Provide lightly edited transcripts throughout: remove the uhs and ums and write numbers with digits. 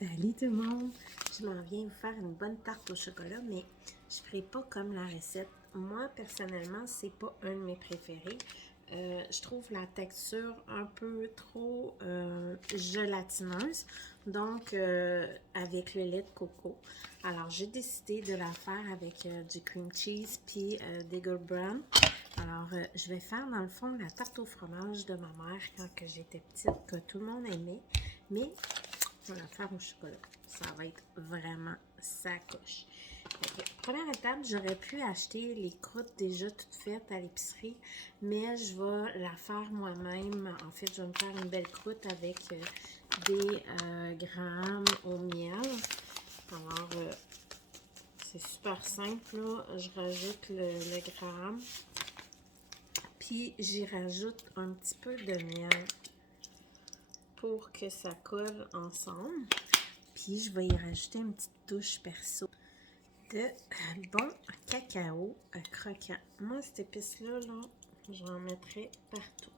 Salut tout le monde! Je m'en viens vous faire une bonne tarte au chocolat, mais je ne ferai pas comme la recette. Moi, personnellement, c'est pas un de mes préférés. Je trouve la texture un peu trop gélatineuse, donc avec le lait de coco. Alors, j'ai décidé de la faire avec du cream cheese puis des Gold Brown. Alors, je vais faire dans le fond la tarte au fromage de ma mère quand j'étais petite, que tout le monde aimait, mais on va la faire au chocolat. Ça va être vraiment sacoche. Première étape, j'aurais pu acheter les croûtes déjà toutes faites à l'épicerie, mais je vais la faire moi-même. En fait, je vais me faire une belle croûte avec des grammes au miel. Alors, c'est super simple, là. Je rajoute le gramme, puis j'y rajoute un petit peu de miel pour que ça colle ensemble. Puis je vais y rajouter une petite touche perso de bon cacao croquant. Moi, cette épice-là, je vais en mettrai partout.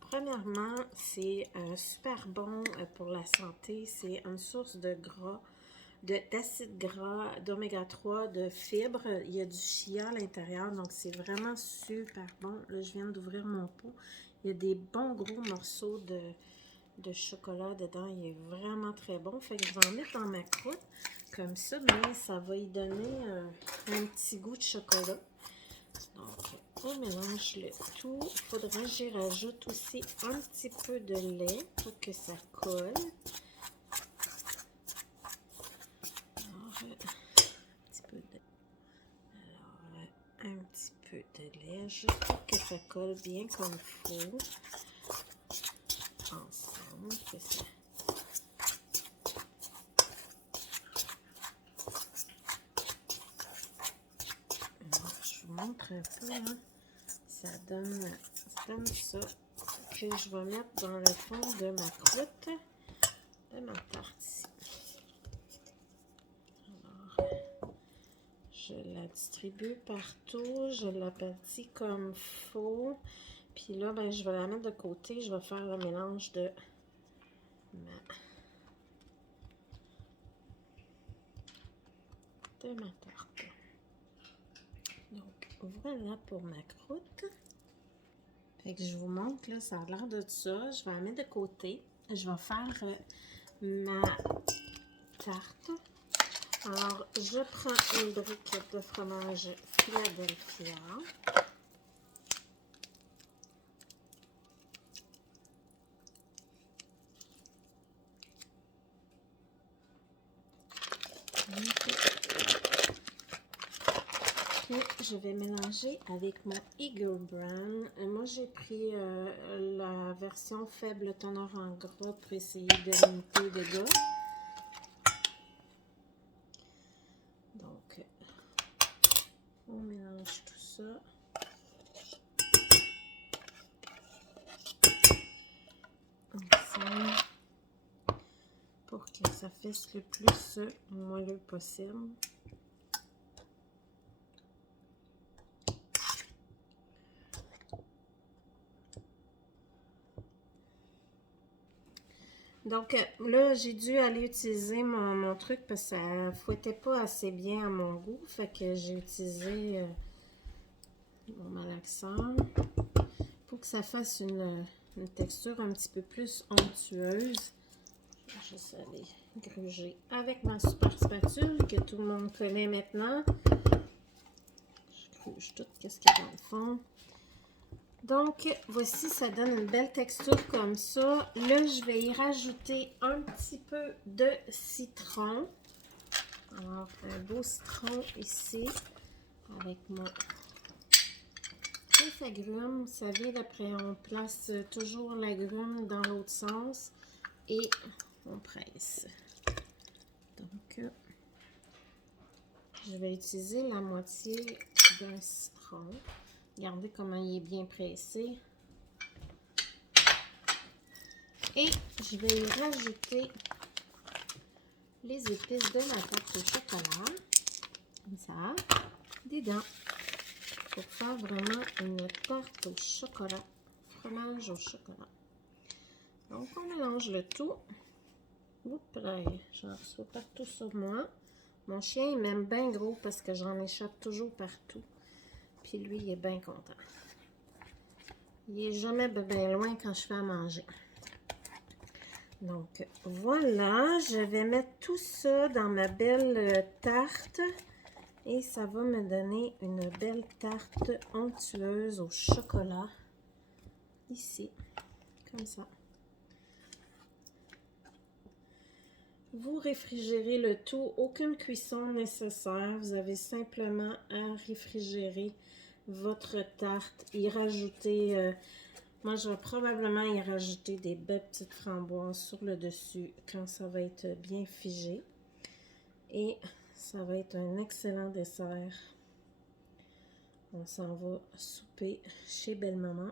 Premièrement, c'est super bon pour la santé. C'est une source de gras, d'acide gras, d'oméga 3, de fibres. Il y a du chia à l'intérieur, donc c'est vraiment super bon. Là, je viens d'ouvrir mon pot. Il y a des bons gros morceaux de chocolat dedans. Il est vraiment très bon. Fait que je vais en mettre dans ma croûte. Comme ça, mais ça va y donner un petit goût de chocolat. Donc, on mélange le tout. Il faudra que j'y rajoute aussi un petit peu de lait pour que ça colle. Un petit peu de lait, juste pour que ça colle bien comme il faut. Ensemble, que ça... Je vous montre un peu, hein. Ça donne ça que je vais mettre dans le fond de ma croûte de ma tarte ici. Alors, je la distribue partout, je l'aplatis comme faut. Puis là, ben, je vais la mettre de côté. Je vais faire le mélange de ma tarte. Donc, voilà pour ma croûte. Fait que je vous montre, là, ça a l'air de ça. Je vais la mettre de côté. Je vais faire ma tarte. Alors, je prends une brique de fromage Philadelphia. Puis, je vais mélanger avec mon Eagle Brown. Moi, j'ai pris la version faible teneur en gras pour essayer de limiter les dégâts. Donc, on mélange tout ça. Ensemble, pour que ça fasse le plus moelleux possible. Donc là, j'ai dû aller utiliser mon truc parce que ça ne fouettait pas assez bien à mon goût. Fait que j'ai utilisé mon malaxeur pour que ça fasse une texture un petit peu plus onctueuse. Je vais juste aller gruger avec ma super spatule que tout le monde connaît maintenant. Je gruge tout ce qu'il y a dans le fond. Donc, voici, ça donne une belle texture comme ça. Là, je vais y rajouter un petit peu de citron. Alors, un beau citron ici, avec mon agrume. Vous savez, après, on place toujours l'agrume dans l'autre sens et on presse. Donc, je vais utiliser la moitié d'un citron. Regardez comment il est bien pressé. Et je vais y rajouter les épices de ma tarte au chocolat, comme ça, dedans, pour faire vraiment une tarte au chocolat, fromage au chocolat. Donc, on mélange le tout. Oups là, j'en reçois partout sur moi. Mon chien, il m'aime bien gros parce que j'en échappe toujours partout. Puis lui, il est bien content. Il est jamais bien loin quand je fais à manger. Donc, voilà. Je vais mettre tout ça dans ma belle tarte. Et ça va me donner une belle tarte onctueuse au chocolat. Ici. Comme ça. Vous réfrigérez le tout, aucune cuisson nécessaire. Vous avez simplement à réfrigérer votre tarte, y rajouter, moi je vais probablement y rajouter des belles petites framboises sur le dessus quand ça va être bien figé. Et ça va être un excellent dessert. On s'en va souper chez Belle-Maman.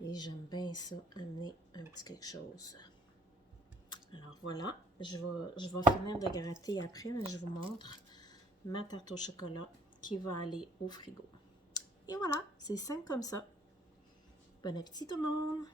Et j'aime bien ça, amener un petit quelque chose. Alors voilà, je vais finir de gratter après, mais je vous montre ma tarte au chocolat qui va aller au frigo. Et voilà, c'est simple comme ça. Bon appétit tout le monde!